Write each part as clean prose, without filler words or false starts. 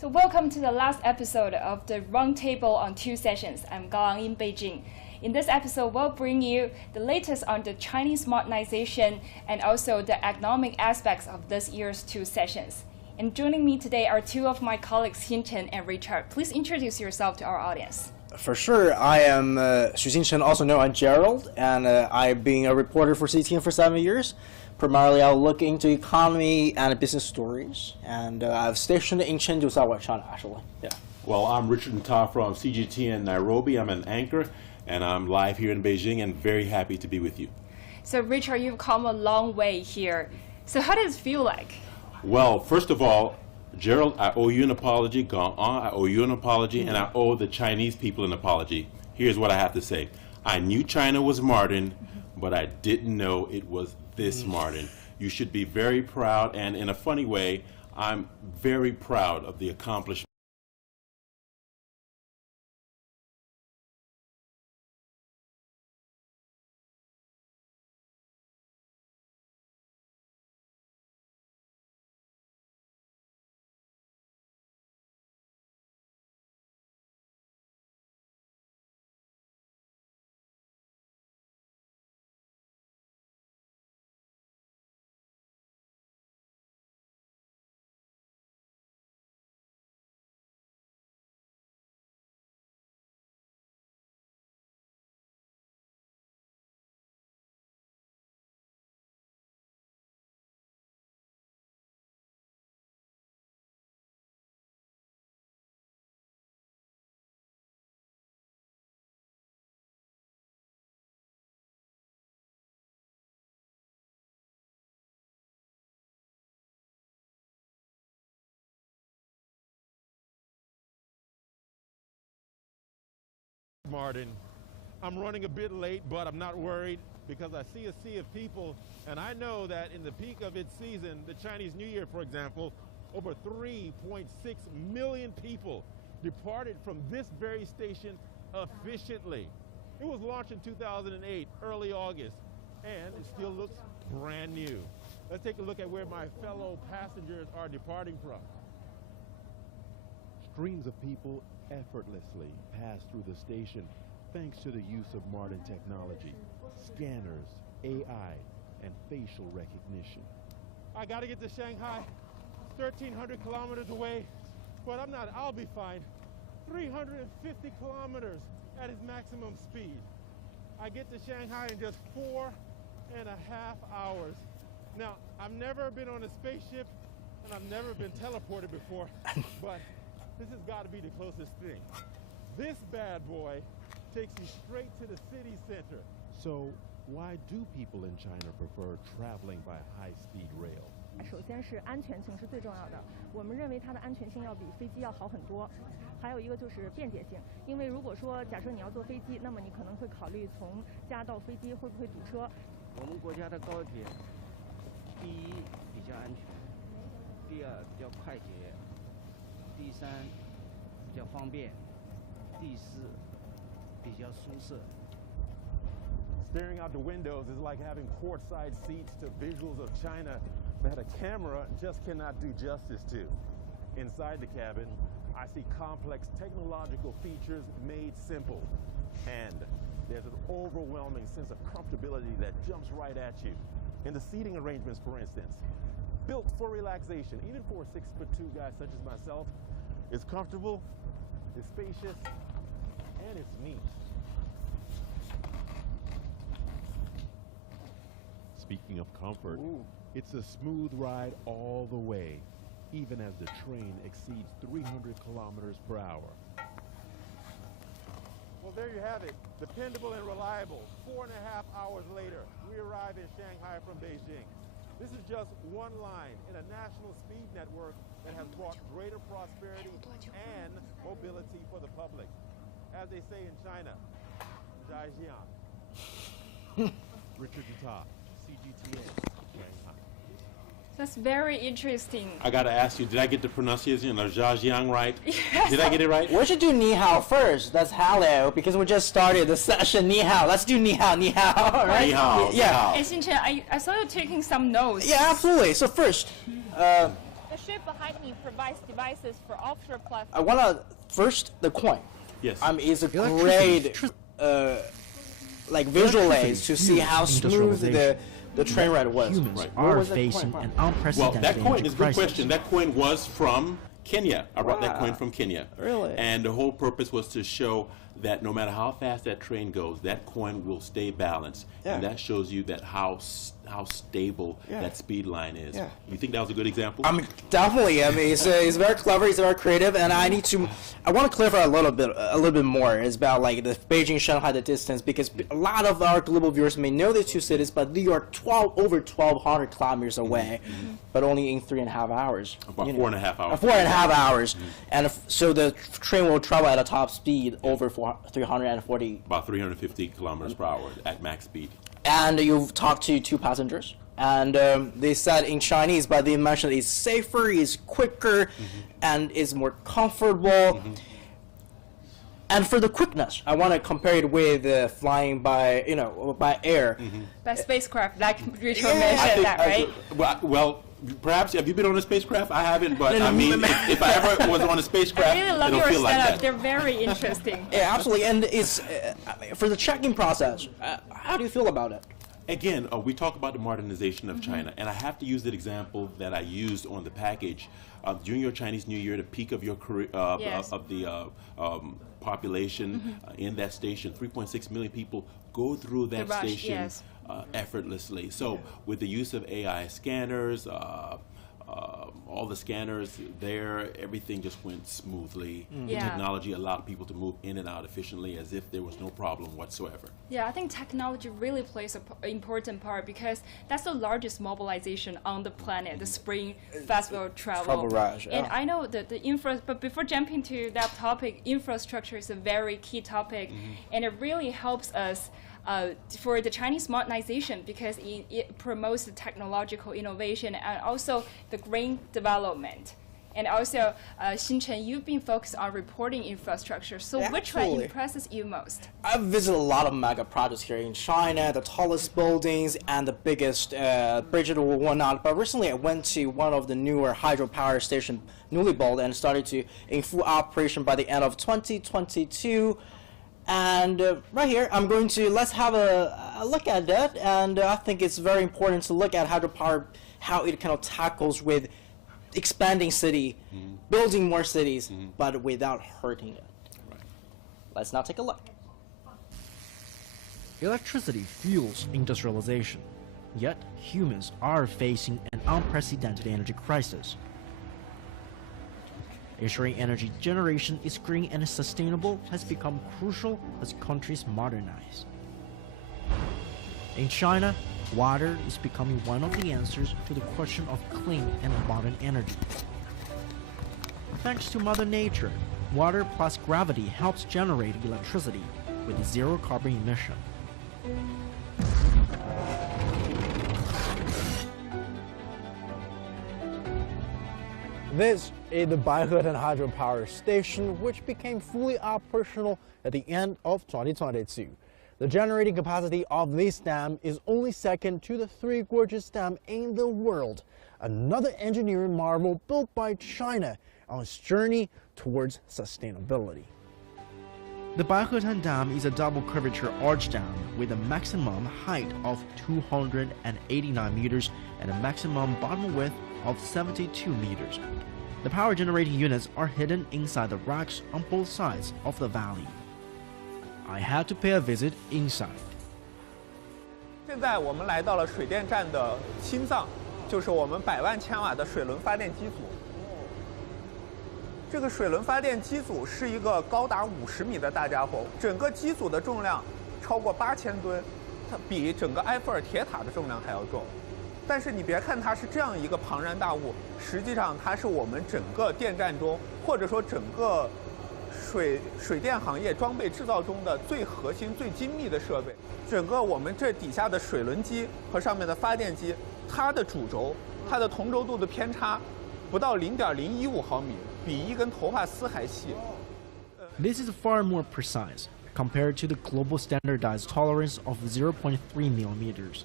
So welcome to the last episode of the Roundtable on Two Sessions. I'm Gaoang in Beijing. In this episode, we'll bring you the latest on the Chinese modernization and also the economic aspects of this year's two sessions. And joining me today are two of my colleagues, Xinchen and Richard. Please introduce yourself to our audience. For sure, I am Xu Xinchen, also known as Gerald, and I've been a reporter for CGTN for 7 years. Primarily, I'll look into economy and business stories, and I've stationed in Chengdu, Southwest China, actually. Yeah. Well, I'm Richard Ta from CGTN Nairobi. I'm an anchor, and I'm live here in Beijing, and very happy to be with you. So, Richard, you've come a long way here. So, how does it feel like? Well, first of all, Gerald, I owe you an apology. Gaoang, I owe you an apology, and I owe the Chinese people an apology. Here's what I have to say. I knew China was modern, but I didn't know it was this modern. You should be very proud, and in a funny way, I'm very proud of the accomplishment. Martin. I'm running a bit late, but I'm not worried because I see a sea of people, and I know that in the peak of its season, the Chinese New Year, for example, over 3.6 million people departed from this very station efficiently. It was launched in 2008, early August, and it still looks brand new. Let's take a look at where my fellow passengers are departing from. Streams of people effortlessly pass through the station thanks to the use of modern technology, scanners, AI, and facial recognition. I gotta get to Shanghai, 1,300 kilometers away, but I'll be fine. 350 kilometers at its maximum speed. I get to Shanghai in just 4.5 hours. Now, I've never been on a spaceship, and I've never been teleported before, but this has got to be the closest thing. This bad boy takes you straight to the city center. So why do people in China prefer traveling by high-speed rail? 首先是安全性是最重要的，我们认为它的安全性要比飞机要好很多。还有一个就是便捷性，因为如果说假设你要坐飞机，那么你可能会考虑从家到飞机会不会堵车。我们国家的高铁，第一比较安全，第二比较快捷。第三，比较方便；第四，比较舒适。Staring out the windows is like having courtside seats to visuals of China that a camera just cannot do justice to. Inside the cabin, I see complex technological features made simple. And there's an overwhelming sense of comfortability that jumps right at you. In the seating arrangements, for instance, built for relaxation, even for a 6'2" guy such as myself. It's comfortable, it's spacious, and it's neat. Speaking of comfort, it's a smooth ride all the way, even as the train exceeds 300 kilometers per hour. Well, there you have it. Dependable and reliable. 4.5 hours later, we arrive in Shanghai from Beijing. This is just one line in a national speed network that has brought greater prosperity and mobility for the public. As they say in China, Zhaijiang. Richard Ta, CGTN, Shanghai. That's very interesting. I got to ask you, did I get the pronunciation of Zhaijiang right? Yes. Did I get it right? We should do ni hao first. That's hello, because we just started the session ni hao. Let's do ni hao, right? Ni hao, yeah. ni hao. Hey, Xinchen, I saw you taking some notes. Yeah, absolutely. So first, The ship behind me provides devices for offshore platforms. I want to first the coin. Yes. It's a great like visual aids to see how smooth the train ride was. Humans Right. are facing an unprecedented Well, that coin is a good crisis. question. That coin was from Kenya. I brought that coin from Kenya. Really? And the whole purpose was to show that no matter how fast that train goes, that coin will stay balanced. Yeah. And that shows you that how stable that speed line is. Yeah. You think that was a good example? Definitely. It's very clever. It's very creative, and I want to clarify a little bit more. It's about like the Beijing, Shanghai, the distance, because a lot of our global viewers may know the two cities, but they are over 1,200 kilometers away, but only in 3.5 hours. About 4.5 hours. 4.5 hours, and so the train will travel at a top speed over 340. About 350 kilometers per hour at max speed. And you've talked to 2 passengers, and they said in Chinese, but they mentioned it's safer, it's quicker, and it's more comfortable. And for the quickness, I want to compare it with flying by air. By spacecraft, like Rachel mentioned that, right? Well, perhaps, have you been on a spacecraft? I haven't, but I mean, if I ever was on a spacecraft, I really love it'll your feel like setup. that. They're very interesting. Yeah, absolutely. And it's for the check-in process. How do you feel about it? Again, we talk about the modernization of China, and I have to use the example that I used on the package. During your Chinese New Year, the peak of your career, Yes. of the population in that station, 3.6 million people go through that rush, station yes. Effortlessly. So with the use of AI scanners, all the scanners there, everything just went smoothly. The Yeah. technology allowed people to move in and out efficiently as if there was no problem whatsoever. Yeah, I think technology really plays an important part because that's the largest mobilization on the planet, the Spring Festival travel. Travel rush, And yeah. I know that but before jumping to that topic, infrastructure is a very key topic, and it really helps us for the Chinese modernization because it promotes the technological innovation and also the green development. And also, Xinchen, you've been focused on reporting infrastructure. So which one Absolutely. impresses you most? I've visited a lot of mega projects here in China, the tallest buildings and the biggest bridges or whatnot. But recently I went to one of the newer hydropower station, newly built, and started in full operation by the end of 2022. And right here, let's have a look at that. And I think it's very important to look at hydropower, how it kind of tackles with expanding city, building more cities, but without hurting it. Right. Let's now take a look. Electricity fuels industrialization, yet humans are facing an unprecedented energy crisis. Ensuring energy generation is green and sustainable has become crucial as countries modernize. In China, water is becoming one of the answers to the question of clean and modern energy. Thanks to Mother Nature, water plus gravity helps generate electricity with zero carbon emission. This is the Baihetan hydropower station, which became fully operational at the end of 2022. The generating capacity of this dam is only second to the Three Gorges Dam in the world, another engineering marvel built by China on its journey towards sustainability. The Baihetan Dam is a double curvature arch dam with a maximum height of 289 meters and a maximum bottom width of 72 meters. The power generating units are hidden inside the rocks on both sides of the valley. I had to pay a visit inside. 现在我们来到了水电站的心脏，就是我们100万千瓦的水轮发电机组。这个水轮发电机组是一个高达50米的大家伙，整个机组的重量超过8000吨，它比整个埃菲尔铁塔的重量还要重。但是你别看它是这样一个庞然大物，实际上它是我们整个电站中，或者说整个水电行业装备制造中的最核心、最精密的设备。整个我们这底下的水轮机和上面的发电机，它的主轴、它的同轴度的偏差不到0.015毫米，比一根头发丝还细。 This is far more precise compared to the global standardized tolerance of 0.3 millimeters.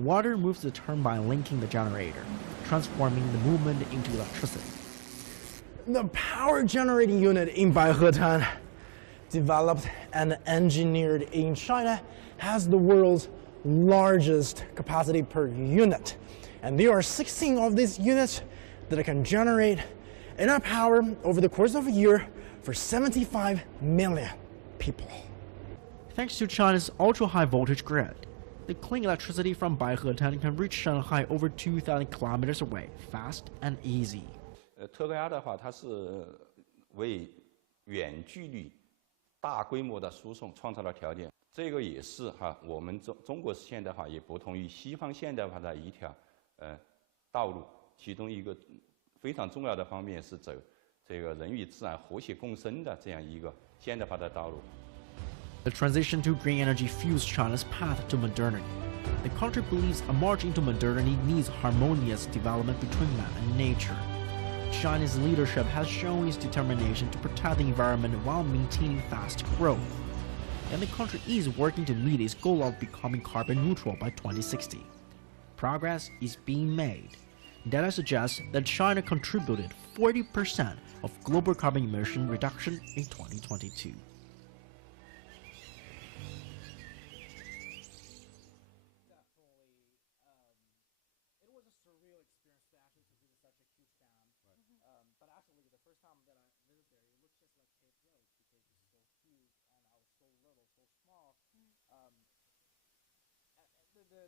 Water moves the turbine linking the generator, transforming the movement into electricity. The power generating unit in Baihetan, developed and engineered in China, has the world's largest capacity per unit. And there are 16 of these units that can generate enough power over the course of a year for 75 million people. Thanks to China's ultra-high voltage grid, the clean electricity from Baihetan can reach Shanghai over 2,000 kilometers away, fast and easy. 特高压的话，它是为远距离、大规模的输送创造了条件。这个也是我们中国现代化也不同于西方现代化的一条道路。其中一个非常重要的方面是走这个人与自然和谐共生的这样一个现代化的道路。 The transition to green energy fuels China's path to modernity. The country believes a march into modernity needs harmonious development between man and nature. China's leadership has shown its determination to protect the environment while maintaining fast growth. And the country is working to meet its goal of becoming carbon neutral by 2060. Progress is being made. Data suggests that China contributed 40% of global carbon emission reduction in 2022.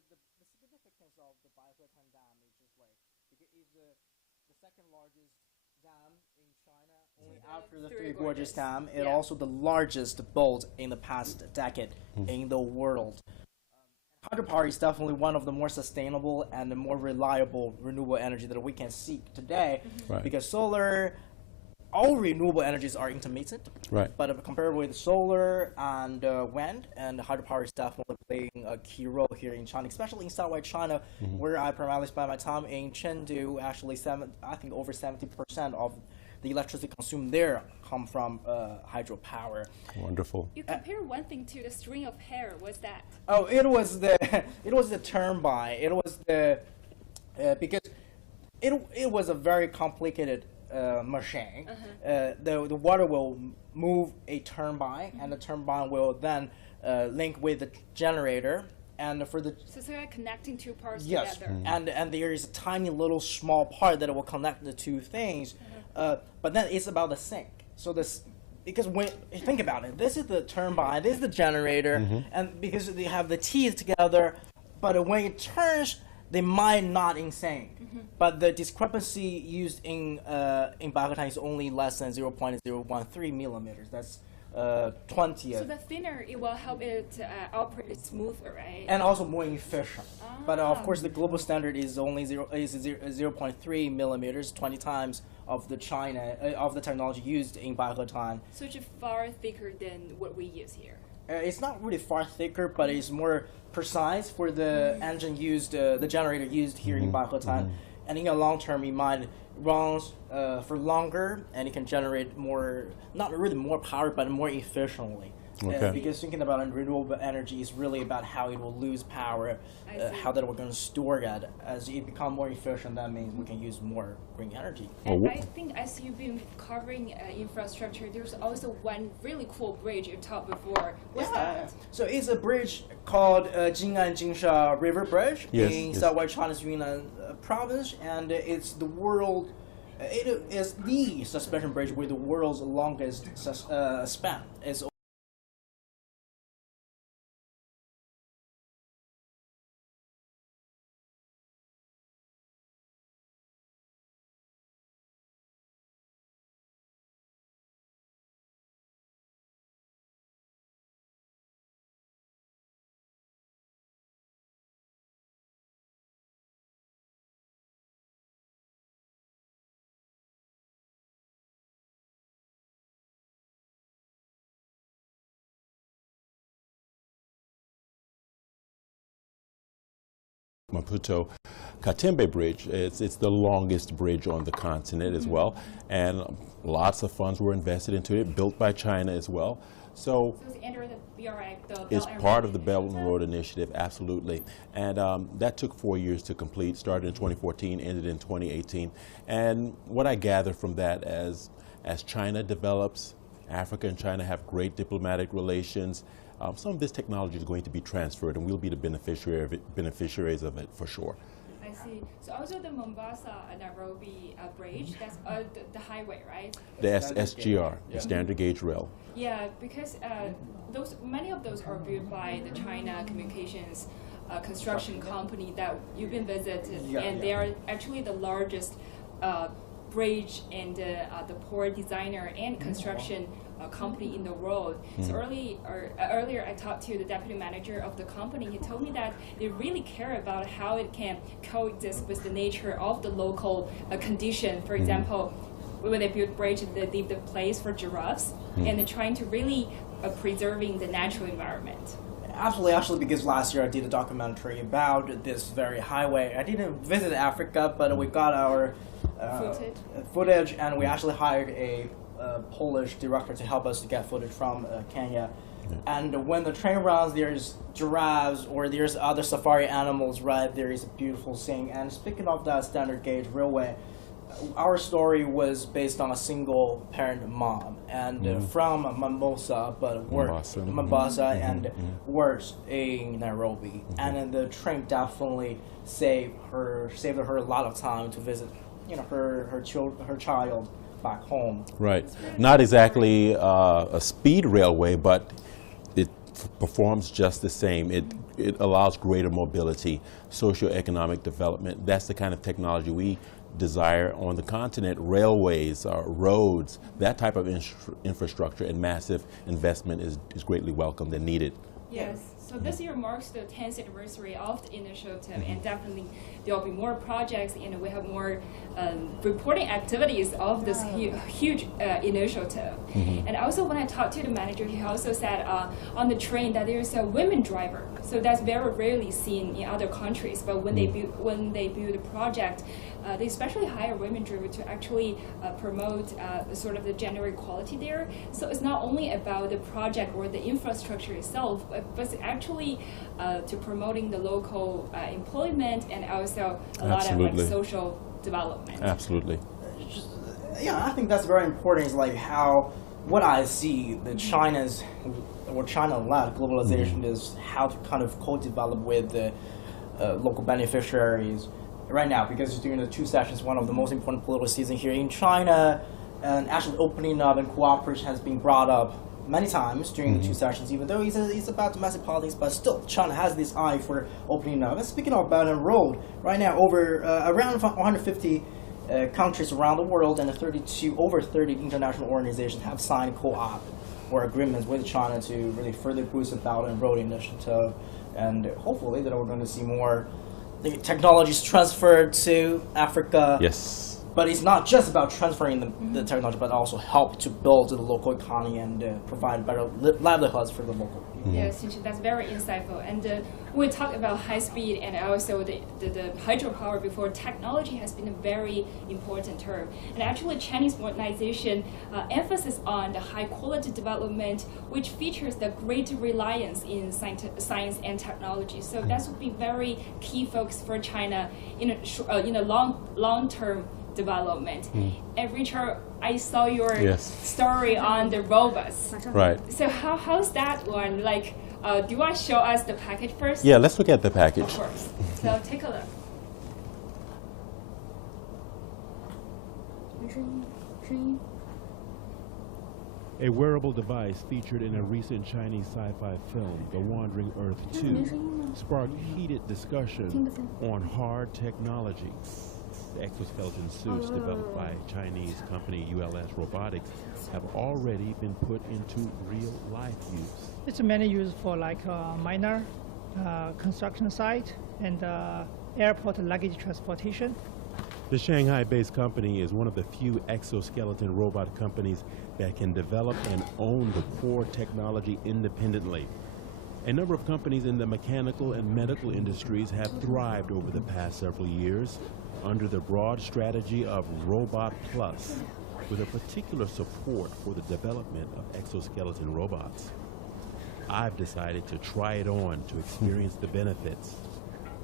The significance of the Baihetan Dam is just like, because it's the second largest dam in China, only after the Three Gorges Dam. It's also the largest built in the past decade in the world. Hydropower is definitely one of the more sustainable and the more reliable renewable energy that we can seek today, because solar, all renewable energies are intermittent, but compared with solar and wind, and hydropower is definitely playing a key role here in China, especially in Southwest China, where I primarily spend my time in Chengdu. Actually, I think over 70% of the electricity consumed there come from hydropower. Wonderful. You compare one thing to the string of hair. What's that? Oh, it was the turbine. It was the because it was a very complicated machine. The water will move a turbine, and the turbine will then link with the generator. And for the so they're connecting two parts yes, together. And there is a tiny little small part that will connect the two things. But then it's about the sink. So this, because when you think about it, this is the turbine, this is the generator, and because they have the teeth together, but when it turns, they might not in sync. But the discrepancy used in Baihetan is only less than 0.013 millimeters. That's 20th. So the thinner, it will help it operate smoother, right? And also more efficient. But of course, the global standard is only 0.3 millimeters, 20 times of the technology used in Baihetan. So it's far thicker than what we use here. It's not really far thicker, but it's more precise for the engine used, the generator used here in Baihetan. And in the long term, it might run for longer, and it can generate more, not really more power, but more efficiently. Because thinking about renewable energy is really about how it will lose power, how that we're going to store it. As it becomes more efficient, that means we can use more green energy. And I think as you've been covering infrastructure, there's also one really cool bridge you talked before. What's that? So it's a bridge called Jing'an-Jingsha River Bridge in Southwest China's Yunnan province, and it's the world. It is the suspension bridge with the world's longest span. It's Maputo Katembe Bridge. It's the longest bridge on the continent as well, and lots of funds were invested into it, built by China as well. So it's under the BRI, it's part of the Belt and Road Initiative, absolutely. And that took 4 years to complete, started in 2014, ended in 2018. And what I gather from that, as China develops, Africa and China have great diplomatic relations, some of this technology is going to be transferred, and we'll be the beneficiaries of it for sure. I see. So also the Mombasa-Nairobi bridge, that's the highway, right? The SGR, the standard gauge rail. Yeah, because many of those are built by the China Communications construction company that you've been visited, and they are actually the largest bridge and the port designer and construction company in the world. So earlier I talked to the deputy manager of the company. He told me that they really care about how it can coexist with the nature of the local condition. For example, when they build bridge, they leave the place for giraffes, and they're trying to really preserving the natural environment. Absolutely, actually, because last year I did a documentary about this very highway. I didn't visit Africa, but we got our footage, and we actually hired a Polish director to help us to get footage from Kenya. And when the train runs, there's giraffes or there's other safari animals, right? There is a beautiful scene. And speaking of that standard gauge railway, our story was based on a single parent mom, and from Mombasa, but worked in Mombasa and worked in Nairobi. And then the train definitely saved her a lot of time to visit, her child back home. Right. Not exactly a speed railway, but it performs just the same. It allows greater mobility, socioeconomic development. That's the kind of technology we desire on the continent. Railways, roads, that type of infrastructure and massive investment is greatly welcomed and needed. Yes. So this year marks the 10th anniversary of the initiative, and definitely there will be more projects, and we have more reporting activities of this huge initiative. And also when I talked to the manager, he also said on the train that there's a women driver. So that's very rarely seen in other countries. But when they build a project, they especially hire women driver to actually promote sort of the gender equality there. So it's not only about the project or the infrastructure itself, but it's actually to promoting the local employment and also a lot of social development. Absolutely. Yeah, I think that's very important. Is like how what I see the China-led globalization is how to kind of co-develop with the local beneficiaries right now, because during the 2 sessions, one of the most important political seasons here in China, and actually opening up and cooperation has been brought up many times during the 2 sessions, even though it's about domestic politics, but still China has this eye for opening up. And speaking of Belt and Road, right now over around 150 countries around the world and over 30 international organizations have signed co-op or agreements with China to really further boost the Belt and Road initiative, and hopefully that we're going to see more technologies transferred to Africa. Yes. But it's not just about transferring the technology, but also help to build the local economy and provide better livelihoods for the local people. Yes, that's very insightful. And we talked about high speed and also the hydropower before. Technology has been a very important term. And actually Chinese modernization emphasis on the high quality development, which features the great reliance in science and technology. So that would be very key focus for China in a long term development. And Richard, I saw your story on the robots. Right. So how's that one? Like, do you want to show us the package first? Yeah, let's look at the package. Of course. So take a look. A wearable device featured in a recent Chinese sci-fi film, The Wandering Earth 2, sparked heated discussion on hard technology. The exoskeleton suits developed by Chinese company ULS Robotics have already been put into real-life use. It's mainly used for like minor construction site and airport luggage transportation. The Shanghai-based company is one of the few exoskeleton robot companies that can develop and own the core technology independently. A number of companies in the mechanical and medical industries have thrived over the past several years under the broad strategy of Robot Plus. with a particular support for the development of exoskeleton robots. I've decided to try it on to experience the benefits.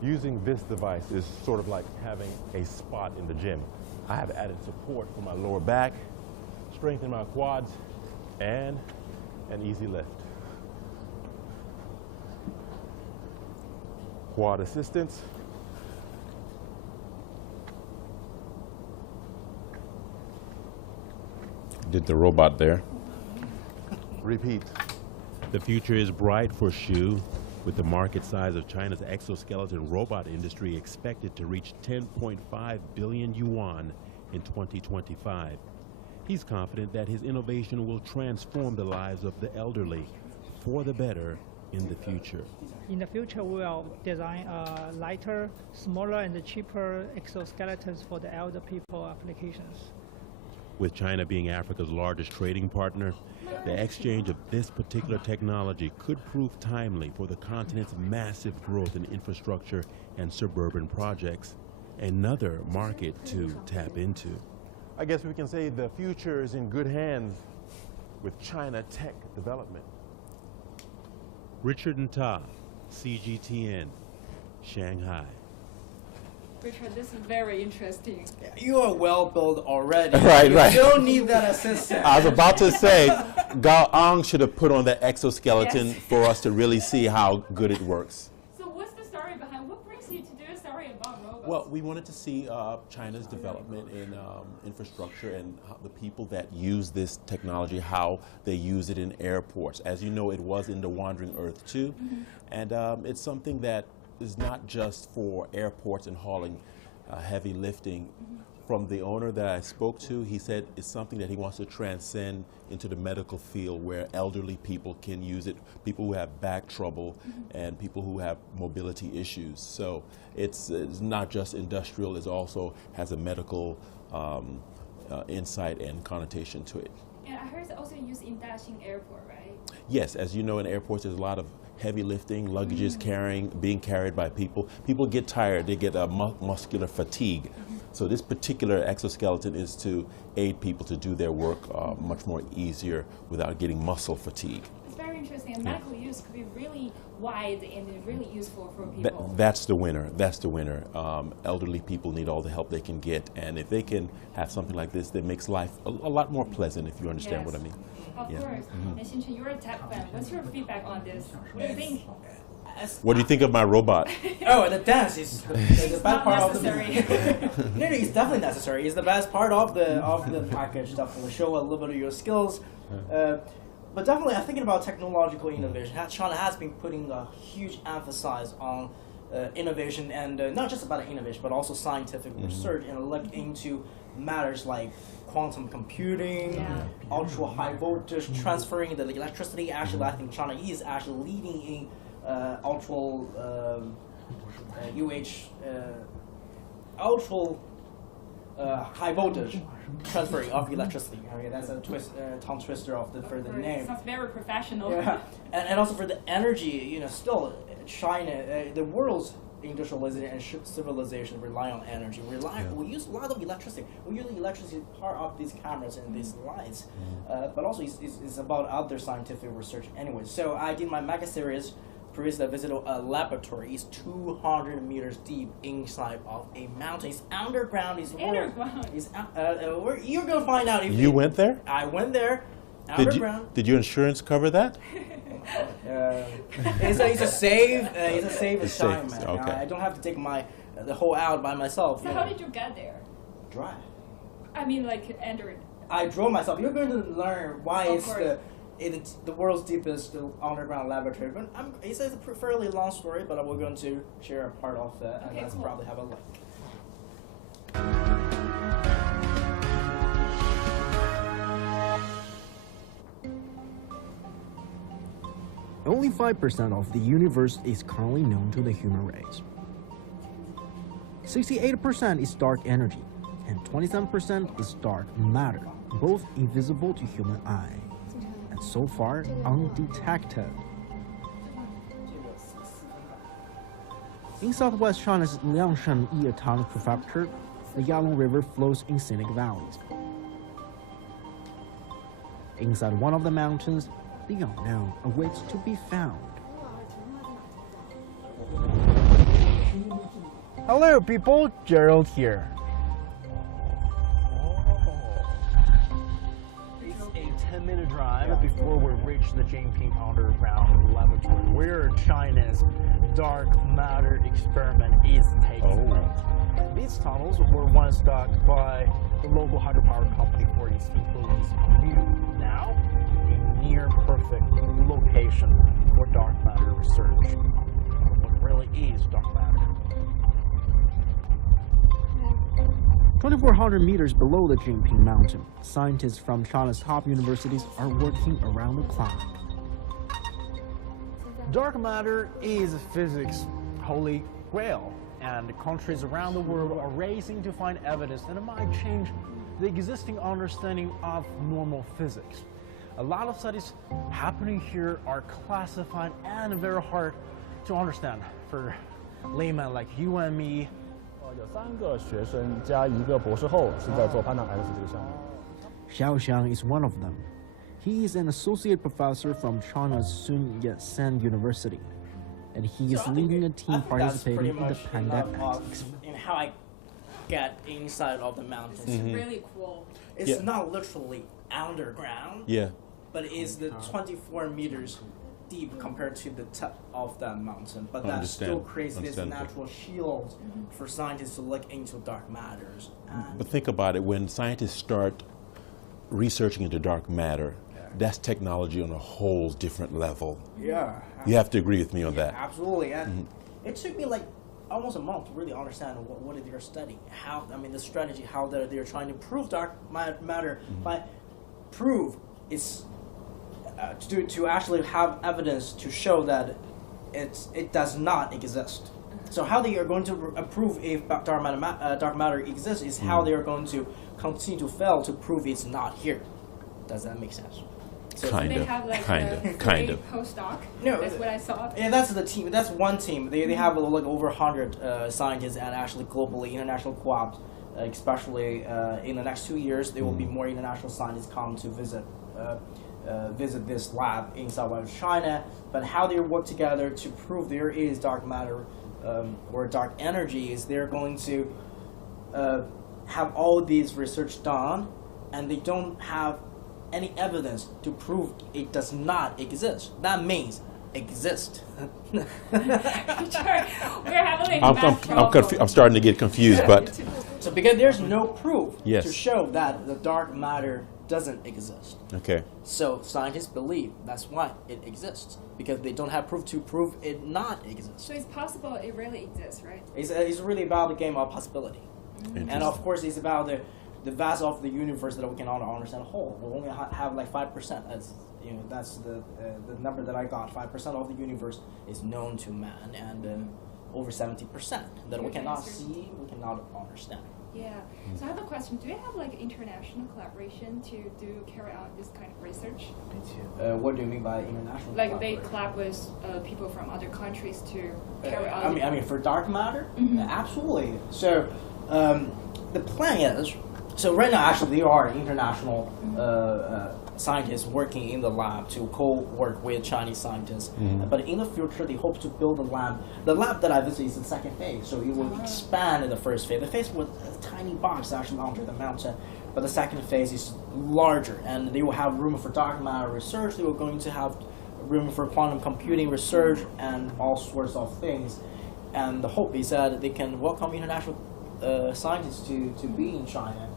Using this device is sort of like having a spot in the gym. I have added support for my lower back, strengthen my quads, and an easy lift. Quad assistance. Did the robot there. Repeat. The future is bright for Xu, with the market size of China's exoskeleton robot industry expected to reach 10.5 billion yuan in 2025. He's confident that his innovation will transform the lives of the elderly for the better in the future. In the future, we will design lighter, smaller, and cheaper exoskeletons for the elder people applications. With China being Africa's largest trading partner, the exchange of this particular technology could prove timely for the continent's massive growth in infrastructure and suburban projects, another market to tap into. I guess we can say the future is in good hands with China tech development. Richard and Ta, CGTN, Shanghai. Richard, this is very interesting. You are well built already. Right. You don't need that assistance. I was about to say, Gao Ang should have put on that exoskeleton Yes. for us to really see how good it works. So what's the story behind, what brings you to do a story about robots? Well, we wanted to see China's development in infrastructure and how the people that use this technology, how they use it in airports. As you know, it was in the Wandering Earth too, and it's something that is not just for airports and hauling heavy lifting. From the owner that I spoke to, he said it's something that he wants to transcend into the medical field where elderly people can use it, people who have back trouble and people who have mobility issues. So it's not just industrial, it also has a medical insight and connotation to it. And I heard it's also used in Daxing Airport, right? Yes, as you know, in airports there's a lot of heavy lifting, luggages being carried by people. People get tired, they get muscular fatigue. So this particular exoskeleton is to aid people to do their work much more easier without getting muscle fatigue. It's very interesting, and medical use could be really wide and really useful for people. That's the winner, that's the winner. Elderly people need all the help they can get, and if they can have something like this that makes life a lot more pleasant, if you understand what I mean. Of course. And Xinchen, you're a tech fan. What's your feedback on this? What do you think? What do you think of my robot? Oh, the dance is the best part of the No, it's definitely necessary. It's the best part of the package. Definitely show a little bit of your skills. But definitely, I'm thinking about technological innovation. China has been putting a huge emphasis on innovation, and not just about innovation, but also scientific research, and look into matters like quantum computing, ultra high voltage transferring the electricity. Actually, I think China is actually leading in ultra high voltage transferring of electricity. Okay, that's a tongue twister for the name. Sounds very professional. Yeah, and also for the energy, still China, the world's industrialization and civilization rely on energy. We use a lot of electricity. We use electricity part of these cameras and these lights, but also it's about other scientific research anyway. So I did my mega series. Previously, I visited a laboratory. It's 200 meters deep inside of a mountain. It's underground. Underground. You're gonna find out if you went there. I went there. Underground. Did your insurance cover that? It's a save. It's a save assignment. Okay. I don't have to take the whole out by myself. So how did you get there? Drive. I mean, like Android. I drove myself. You're going to learn why it's the world's deepest underground laboratory. But it's a fairly long story, but we're going to share a part of that, and let's probably have a look. Only 5% of the universe is currently known to the human race. 68% is dark energy, and 27% is dark matter, both invisible to human eye, and so far undetected. In southwest China's Liangshan Yitang Prefecture, the Yalong River flows in scenic valleys. Inside one of the mountains, the unknown awaits to be found. Hello people, Gerald here. It's a 10-minute drive before we reach the Jinping Underground Laboratory, where China's dark matter experiment is taking place. These tunnels were once dug by the local hydropower company for its employees' view. Now, a near-perfect location for dark matter research. What really is dark matter? 2,400 meters below the Jinping Mountain, scientists from China's top universities are working around the clock. Dark matter is physics' holy grail, and countries around the world are racing to find evidence that it might change the existing understanding of normal physics. A lot of studies happening here are classified and very hard to understand for laymen like you and me. 有3个学生加1个博士后是在做 Panam X 这个项目。 Xiao Xiang is one of them. He is an associate professor from China's Sun Yat-sen University, and he is leading a team participating in the Panda X. In how I get inside of the mountains. It's really cool. It's not literally underground. Yeah. But it's the 24 meters deep compared to the top of that mountain. But that still creates this natural shield for scientists to look into dark matters. But think about it, when scientists start researching into dark matter, that's technology on a whole different level. Yeah. You have to agree with me on that. Absolutely. And it took me like almost a month to really understand what they're studying. How, I mean, the strategy, how they're trying to prove dark matter. But prove it's to actually have evidence to show that it does not exist. So how they are going to prove if dark matter exists is how they are going to continue to fail to prove it's not here. Does that make sense? So they have like kind of postdoc. No, that's what I saw. Yeah, that's the team. That's one team. They have like over 100 scientists and actually globally international co-ops. Especially in the next 2 years, there will be more international scientists come to visit this lab in southwest China. But how they work together to prove there is dark matter or dark energy is they're going to have all these research done, and they don't have any evidence to prove it does not exist. That means exist. I'm starting to get confused, but so because there's no proof Yes. to show that the dark matter doesn't exist. okay. So scientists believe that's why it exists, because they don't have proof to prove it not exists. So it's possible it really exists, right? It's really about the game of possibility. And of course it's about the vast of the universe that we cannot understand whole. We only have like 5%. As you know, that's the number that I got. 5% of the universe is known to man, and over 70% that we cannot see, we cannot understand. Yeah. So I have a question. Do you have like international collaboration to carry out this kind of research? What do you mean by international? Like they collab with people from other countries to carry out. I mean, for dark matter, absolutely. So the plan is, so right now actually there are international scientists working in the lab to co-work with Chinese scientists. But in the future, they hope to build a lab. The lab that I visited is the second phase, so it will expand in the first phase. The phase was a tiny box actually under the mountain, but the second phase is larger, and they will have room for dark matter research. They were going to have room for quantum computing research and all sorts of things. And the hope is that they can welcome international scientists to be in China.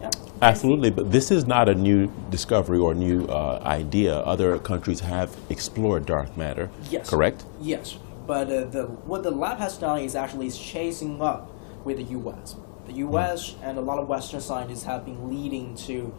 Yeah. Absolutely, but this is not a new discovery or new idea. Other countries have explored dark matter, Yes. correct? Yes, but what the lab has done is actually chasing up with the U.S. The U.S. and a lot of Western scientists have been leading to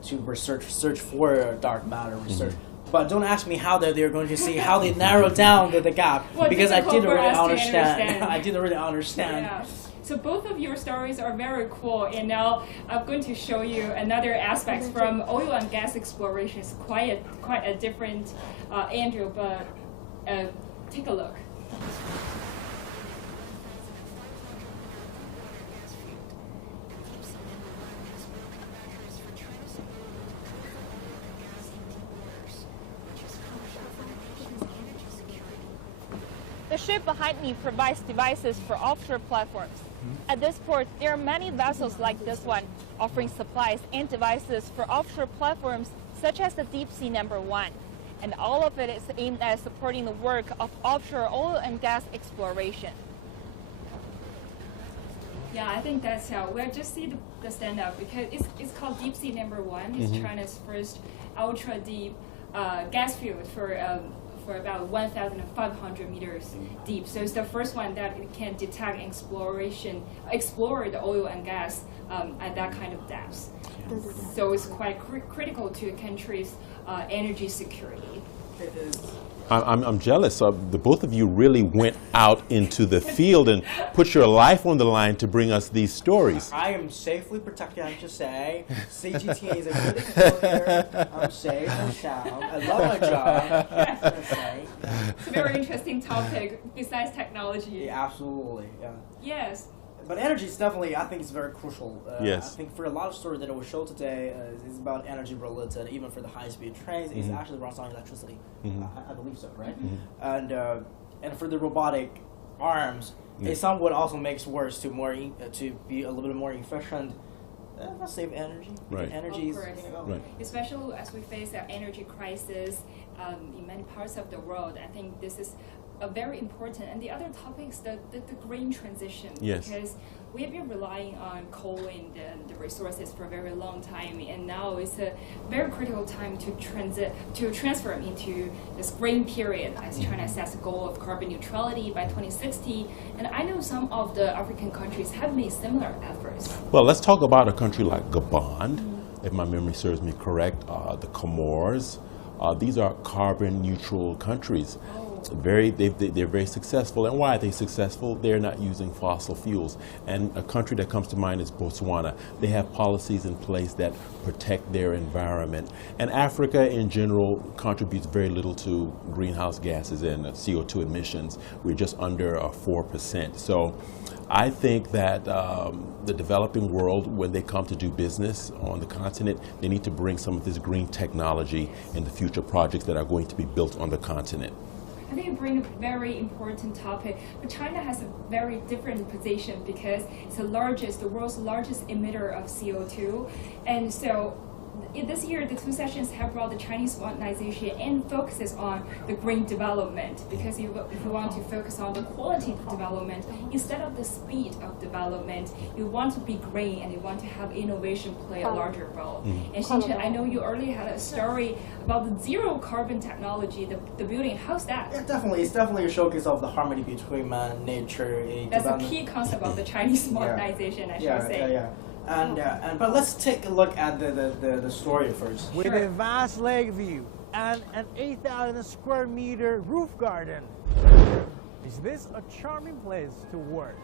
search for dark matter research. But don't ask me how they're going to see how they narrow down the gap, because I didn't really understand. I didn't really understand. Yeah. So both of your stories are very cool, and now I'm going to show you another aspect from oil and gas exploration. It's quite a different angle, but take a look. The ship behind me provides devices for offshore platforms. At this port, there are many vessels like this one, offering supplies and devices for offshore platforms such as the Deep Sea No. 1. And all of it is aimed at supporting the work of offshore oil and gas exploration. Yeah, I think that's how we'll just see the stand-up because it's called Deep Sea No. 1. It's China's first ultra-deep gas field for about 1,500 meters deep. So it's the first one that can detect explore the oil and gas at that kind of depth. So it's quite critical to a country's energy security. It is. I'm jealous. The both of you really went out into the field and put your life on the line to bring us these stories. I am safely protected, I have to say. CGTN is a good employer. I'm safe and sound. I love my job. It's a very interesting topic besides technology. Yeah, absolutely. Yeah. Yes. But energy is definitely, I think it's very crucial. Yes. I think for a lot of stories that I will show today, it's about energy related. Even for the high-speed trains, it's actually runs on electricity. I believe so, right? And for the robotic arms, it somewhat also makes worse to be a little bit more efficient. Save energy. Right. Energy is, right. Especially as we face an energy crisis in many parts of the world, I think this is very important. And the other topic is the green transition. Yes. Because we have been relying on coal and the resources for a very long time, and now it's a very critical time to transform into this green period as China sets a goal of carbon neutrality by 2060. And I know some of the African countries have made similar efforts. Well, let's talk about a country like Gabon, if my memory serves me correct, the Comores. These are carbon neutral countries. They're very successful. And why are they successful? They're not using fossil fuels. And a country that comes to mind is Botswana. They have policies in place that protect their environment. And Africa in general contributes very little to greenhouse gases and CO2 emissions. We're just under 4%. So I think that the developing world, when they come to do business on the continent, they need to bring some of this green technology in the future projects that are going to be built on the continent. I think you bring a very important topic, but China has a very different position because it's the world's largest emitter of CO2. And so this year, the two sessions have brought the Chinese modernization and focuses on the green development, because if you want to focus on the quality of development instead of the speed of development, you want to be green and you want to have innovation play a larger role. And Xinchen, I know you earlier had a story about the zero carbon technology, the building. How's that? Yeah, definitely. It's definitely a showcase of the harmony between man and nature. That's a key concept of the Chinese modernization, I should say. But let's take a look at the story first. With a vast lake view and an 8,000 square meter roof garden, is this a charming place to work?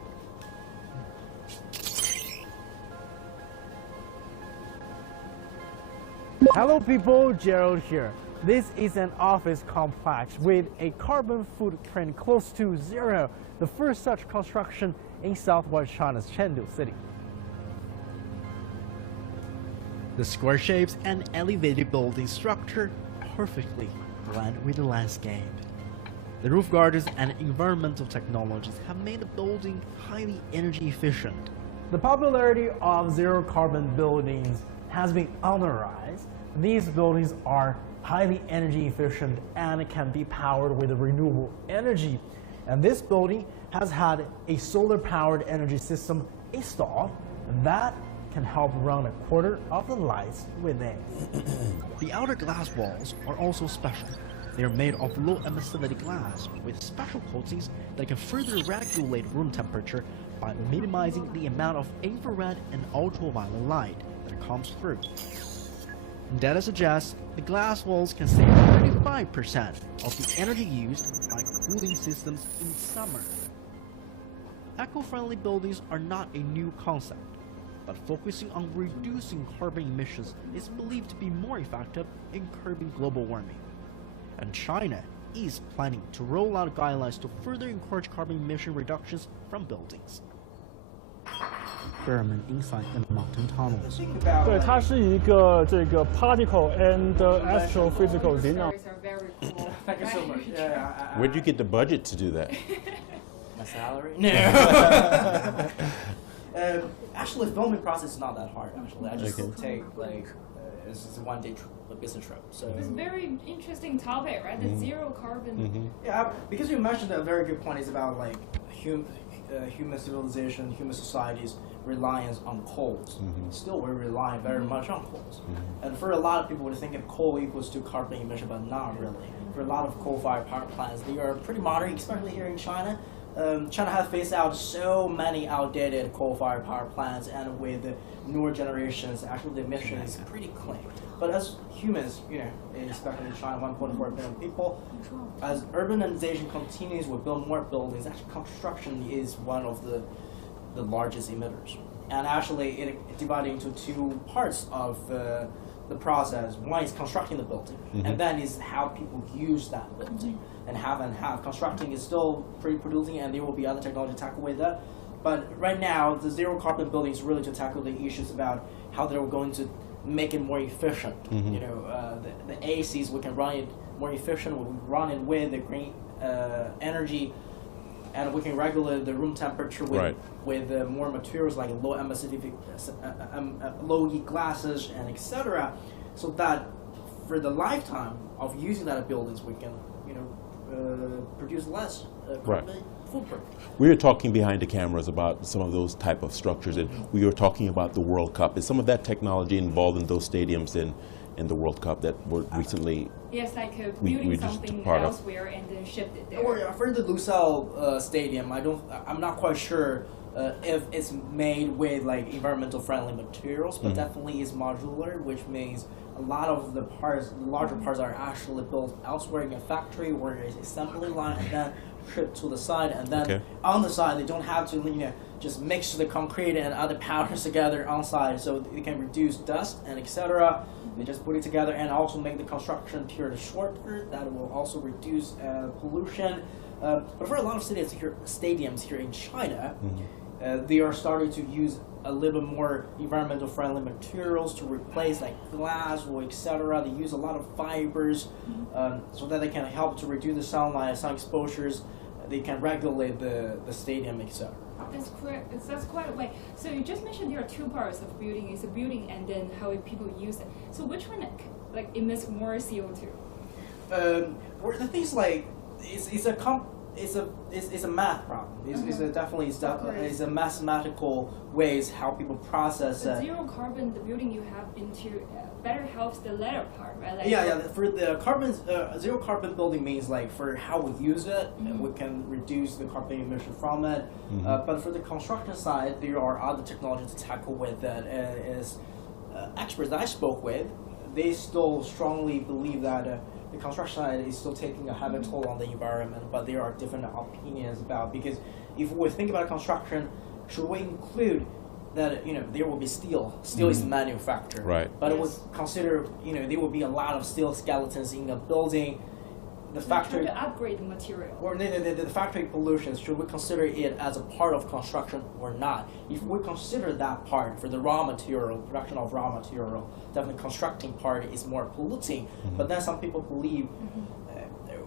Hello people, Gerald here. This is an office complex with a carbon footprint close to zero, the first such construction in southwest China's Chengdu city. The square shapes and elevated building structure perfectly blend with the landscape. The roof gardens and environmental technologies have made the building highly energy efficient. The popularity of zero carbon buildings has been on the rise. These buildings are highly energy efficient and can be powered with renewable energy. And this building has had a solar powered energy system installed that can help run a quarter of the lights within. The outer glass walls are also special. They are made of low emissivity glass with special coatings that can further regulate room temperature by minimizing the amount of infrared and ultraviolet light that comes through. Data suggests the glass walls can save 35% of the energy used by cooling systems in summer. Eco-friendly buildings are not a new concept, but focusing on reducing carbon emissions is believed to be more effective in curbing global warming. And China is planning to roll out guidelines to further encourage carbon emission reductions from buildings. German inside the mountain tunnel. 对，它是一个particle and astrophysical dynamics. Thank you so much. Where'd you get the budget to do that? My salary? No. Actually, the filming process is not that hard. Actually, I just take like it's a one-day business trip. So it's a very interesting topic, right? The zero carbon. Yeah, because you mentioned a very good point. Is about like human civilization, human society's reliance on coals. Still, we rely very much on coals. And for a lot of people, would think of coal equals to carbon emission, but not really. For a lot of coal-fired power plants, they are pretty modern, especially here in China. China has phased out so many outdated coal-fired power plants, and with the newer generations, actually the emission is pretty clean. But as humans, especially in China, 1.4 billion people, as urbanization continues, we build more buildings. Actually, construction is one of the largest emitters. And actually, it divided into two parts of the process. One is constructing the building, and then is how people use that building. And have. Constructing is still pretty producing, and there will be other technology to tackle with that. But right now, the zero carbon building is really to tackle the issues about how they're going to make it more efficient. The ACs, we can run it more efficient. We run it with the green energy, and we can regulate the room temperature with more materials like low emissivity, low heat glasses, and etc. So that for the lifetime of using that buildings, we can produce less carbon footprint. We were talking behind the cameras about some of those type of structures, and we were talking about the World Cup. Is some of that technology involved in those stadiums in the World Cup that were recently? Yes, like building something elsewhere and then shipped it there. Or for the Lucelle Stadium, I'm not quite sure if it's made with like environmental friendly materials, but definitely is modular, which means a lot of the parts, the larger parts, are actually built elsewhere in a factory or an assembly line, and then shipped to the side. And then on the side, they don't have to just mix the concrete and other powders together on site, so they can reduce dust and etc. They just put it together and also make the construction period shorter. That will also reduce pollution. But for a lot of stadiums here in China, they are starting to use a little bit more environmental friendly materials to replace like glass or etc. They use a lot of fibers so that they can help to reduce the sunlight, sun exposures. They can regulate the stadium, etc. That's correct. That's quite a way. So you just mentioned there are two parts of building. It's a building and then how people use it. So which one like emits more CO2? The things like it's a math problem. It's a mathematical ways how people process it. Zero carbon, the building you have into better helps the latter part, right? Like For the zero carbon building means like for how we use it, we can reduce the carbon emission from it. But for the construction side, there are other technologies to tackle with that. Experts that I spoke with, they still strongly believe that the construction side is still taking a heavy toll on the environment, but there are different opinions about, because if we think about construction, should we include that there will be steel is manufactured, but it would consider there will be a lot of steel skeletons in the building. The factory to upgrade the material, or the factory pollutions, should we consider it as a part of construction or not? If we consider that part for the raw material, production of raw material, definitely constructing part is more polluting. But then some people believe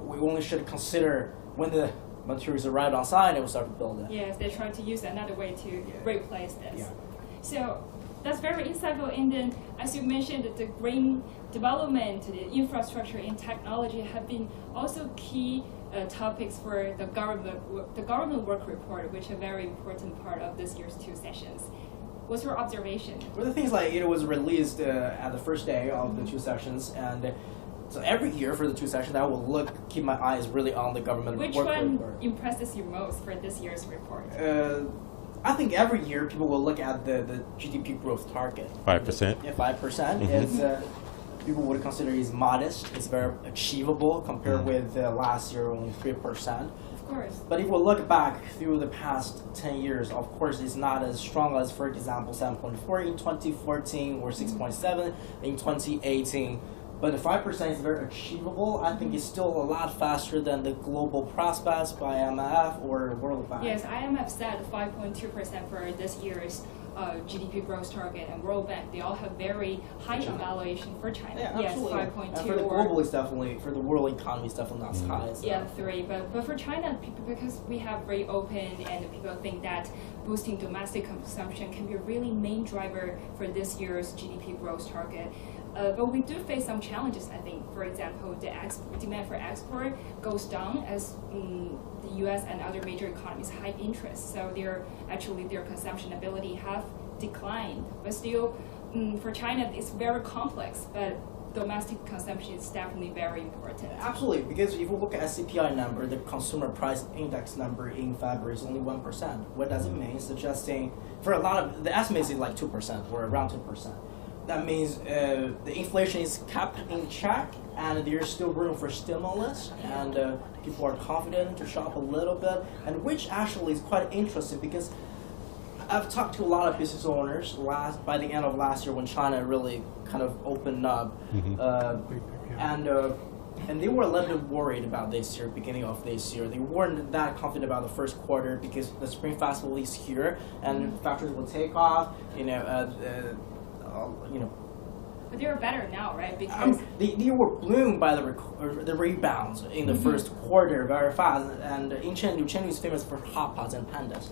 we only should consider when the materials arrive on site and we start to build it. Yes, they try to use another way to replace this. So that's very insightful. And then, as you mentioned, the green development, the infrastructure, and technology have been also key topics for the government work report, which is a very important part of this year's 2 sessions. What's your observation? Well, the things like it was released at the first day of the 2 sessions, and so every year for the 2 sessions, I will keep my eyes really on the government work report. Which one impresses you most for this year's report? I think every year people will look at the GDP growth target. 5%. Yeah, 5%. It's people would consider is modest. It's very achievable compared with last year, only 3%. Of course. But if we look back through the past 10 years, of course, it's not as strong as, for example, 7.4 in 2014 or 6.7 in 2018. But the 5% is very achievable. I think it's still a lot faster than the global prospects by IMF or World Bank. Yes, IMF said 5.2% for this year's GDP growth target and World Bank, they all have very high evaluation for China. Yeah, yes, absolutely. 5.2. And for the global, it's definitely, for the world economy, it's definitely not as high as yeah, 3. But for China, because we have very open and people think that boosting domestic consumption can be a really main driver for this year's GDP growth target. But we do face some challenges, I think. For example, the demand for export goes down as the U.S. and other major economies hike interest. So their consumption ability have declined. But still, for China, it's very complex. But domestic consumption is definitely very important. Absolutely, because if you look at CPI number, the consumer price index number in February is only 1%. What does it mean? Suggesting, for a lot of, the estimate is like 2% or around 2%. That means the inflation is kept in check and there's still room for stimulus, and people are confident to shop a little bit, and which actually is quite interesting because I've talked to a lot of business owners by the end of last year when China really kind of opened up, and they were a little bit worried about this year, beginning of this year. They weren't that confident about the first quarter because the Spring Festival is here and factories will take off, you know. But they're better now, right? Because they were bloomed by the rebounds in the first quarter very fast, and in Chengdu is famous for hot pots and pandas.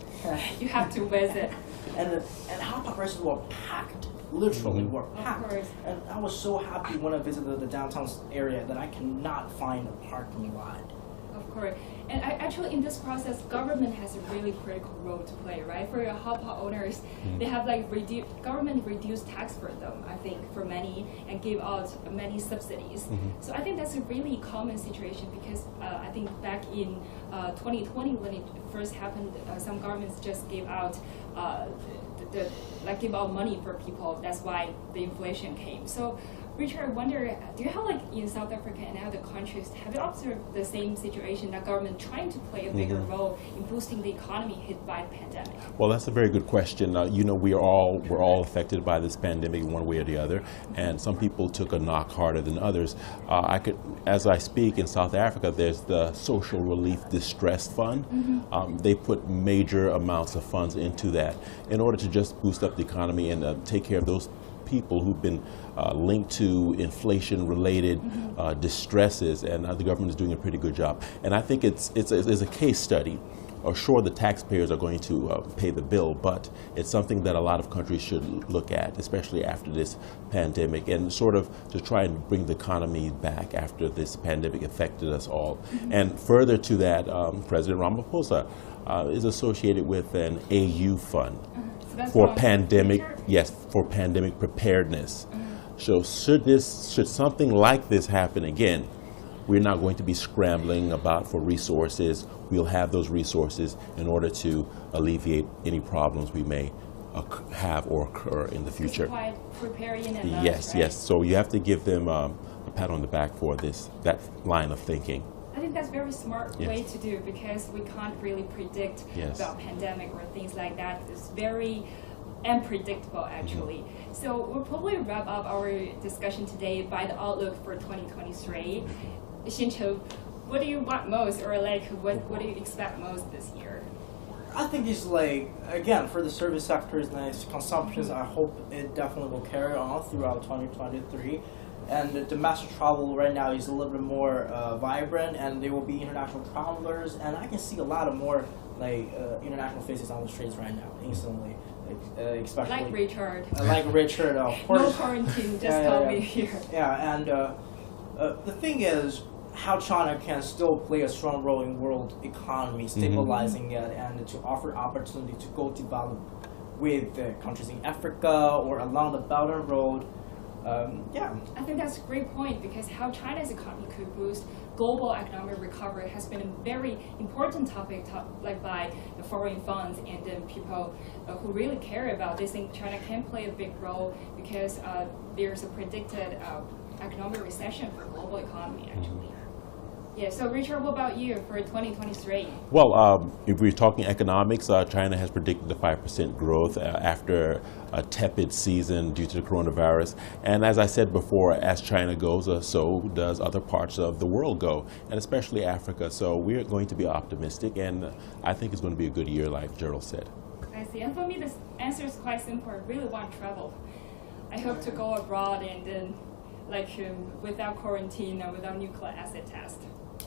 You have to visit. and hot pot restaurants were packed, literally were packed. And I was so happy when I visited the downtown area that I cannot find a parking lot. Of course. And actually, in this process, government has a really critical role to play, right? For your hot pot owners, they have government reduced tax for them, I think, for many, and gave out many subsidies. So I think that's a really common situation because I think back in 2020 when it first happened, some governments just gave out give out money for people. That's why the inflation came. So Richard, I wonder, do you have, like, in South Africa and other countries, have you observed the same situation, that government trying to play a bigger role in boosting the economy hit by the pandemic? Well, that's a very good question. You know, we're all affected by this pandemic one way or the other, and some people took a knock harder than others. As I speak, in South Africa, there's the Social Relief Distress Fund. They put major amounts of funds into that in order to just boost up the economy and take care of those people who've been linked to inflation-related distresses, and the government is doing a pretty good job. And I think it's a case study. Sure, the taxpayers are going to pay the bill, but it's something that a lot of countries should look at, especially after this pandemic, and sort of to try and bring the economy back after this pandemic affected us all. And further to that, President Ramaphosa is associated with an AU fund for pandemic, for pandemic preparedness. So should something like this happen again, we're not going to be scrambling for resources. We'll have those resources in order to alleviate any problems we may have or occur in the future. Quite preparing in advance, yes, right? yes. So you have to give them a pat on the back for that line of thinking. I think that's a very smart way to do, because we can't really predict about pandemic or things like that. It's very unpredictable, actually. So we'll probably wrap up our discussion today by the outlook for 2023. Xin-Chen, what do you want most, or what do you expect most this year? I think it's again, for the service sectors and consumptions, I hope it definitely will carry on throughout 2023. And the domestic travel right now is a little bit more vibrant, and there will be international travelers, and I can see a lot of more international faces on the streets right now instantly. Especially like Richard. Like Richard, of course. No quarantine, just call me here. Yeah, and the thing is how China can still play a strong role in world economy, stabilizing it, and to offer opportunity to go develop with countries in Africa or along the Belt and Road. I think that's a great point, because how China's economy could boost global economic recovery has been a very important topic, by the foreign funds and then people who really care about this. Think China can play a big role because there's a predicted economic recession for global economy, actually. Yeah, so Richard, what about you for 2023? Well, if we're talking economics, China has predicted a 5% growth after a tepid season due to the coronavirus. And as I said before, as China goes, so does other parts of the world go, and especially Africa. So we're going to be optimistic, and I think it's going to be a good year, like Gerald said. I see. And for me, this answer is quite simple. I really want to travel. I hope to go abroad and then, without quarantine or without nuclear acid test.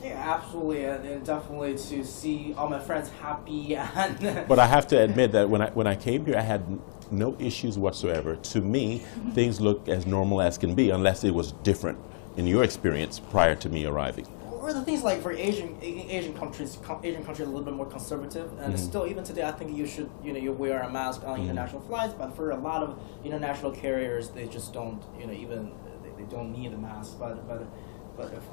Yeah, absolutely, and definitely to see all my friends happy and. But I have to admit that when I came here, I had no issues whatsoever. To me, things look as normal as can be, unless it was different in your experience prior to me arriving. Or the things like for Asian countries are a little bit more conservative, and still even today, I think you should you wear a mask on international flights. But for a lot of international carriers, they just don't even they don't need a mask. But if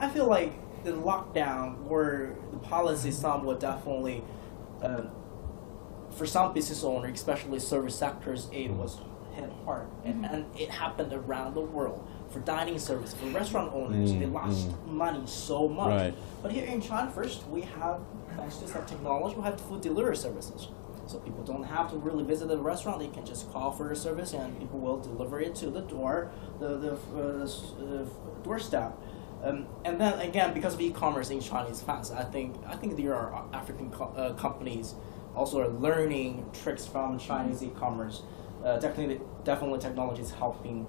I feel like the lockdown or the policy somewhat definitely for some business owners, especially service sectors, it was hit hard, and it happened around the world. For dining service, for restaurant owners, they lost money so much. Right. But here in China, first, we have, thanks to some technology, we have food delivery services. So people don't have to really visit the restaurant. They can just call for a service, and people will deliver it to the door, the doorstep. And then again, because of e-commerce in China is fast, I think there are African companies also are learning tricks from Chinese e-commerce. Definitely technology is helping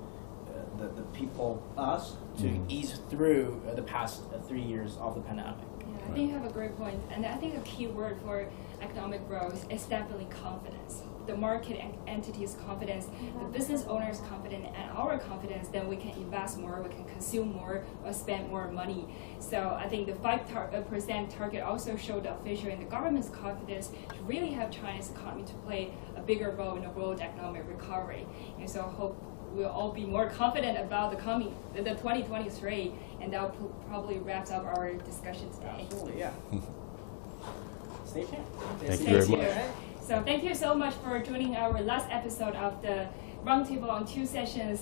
the people, us, to ease through the past 3 years of the pandemic. Yeah, I think you have a great point. And I think a key word for economic growth is definitely confidence. The market entity's confidence, the business owner's confidence, and our confidence, then we can invest more, we can consume more, or spend more money. So I think the 5% target also showed the official and the government's confidence to really have China's economy to play a bigger role in the world economic recovery. And so I hope we'll all be more confident about the 2023, and that probably wraps up our discussion today. Absolutely, yeah. Stay tuned. Thank you very much. So thank you so much for joining our last episode of the Roundtable on 2 Sessions,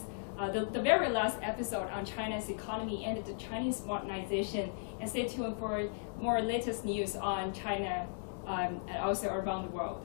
the very last episode on China's economy and the Chinese modernization. And stay tuned for more latest news on China and also around the world.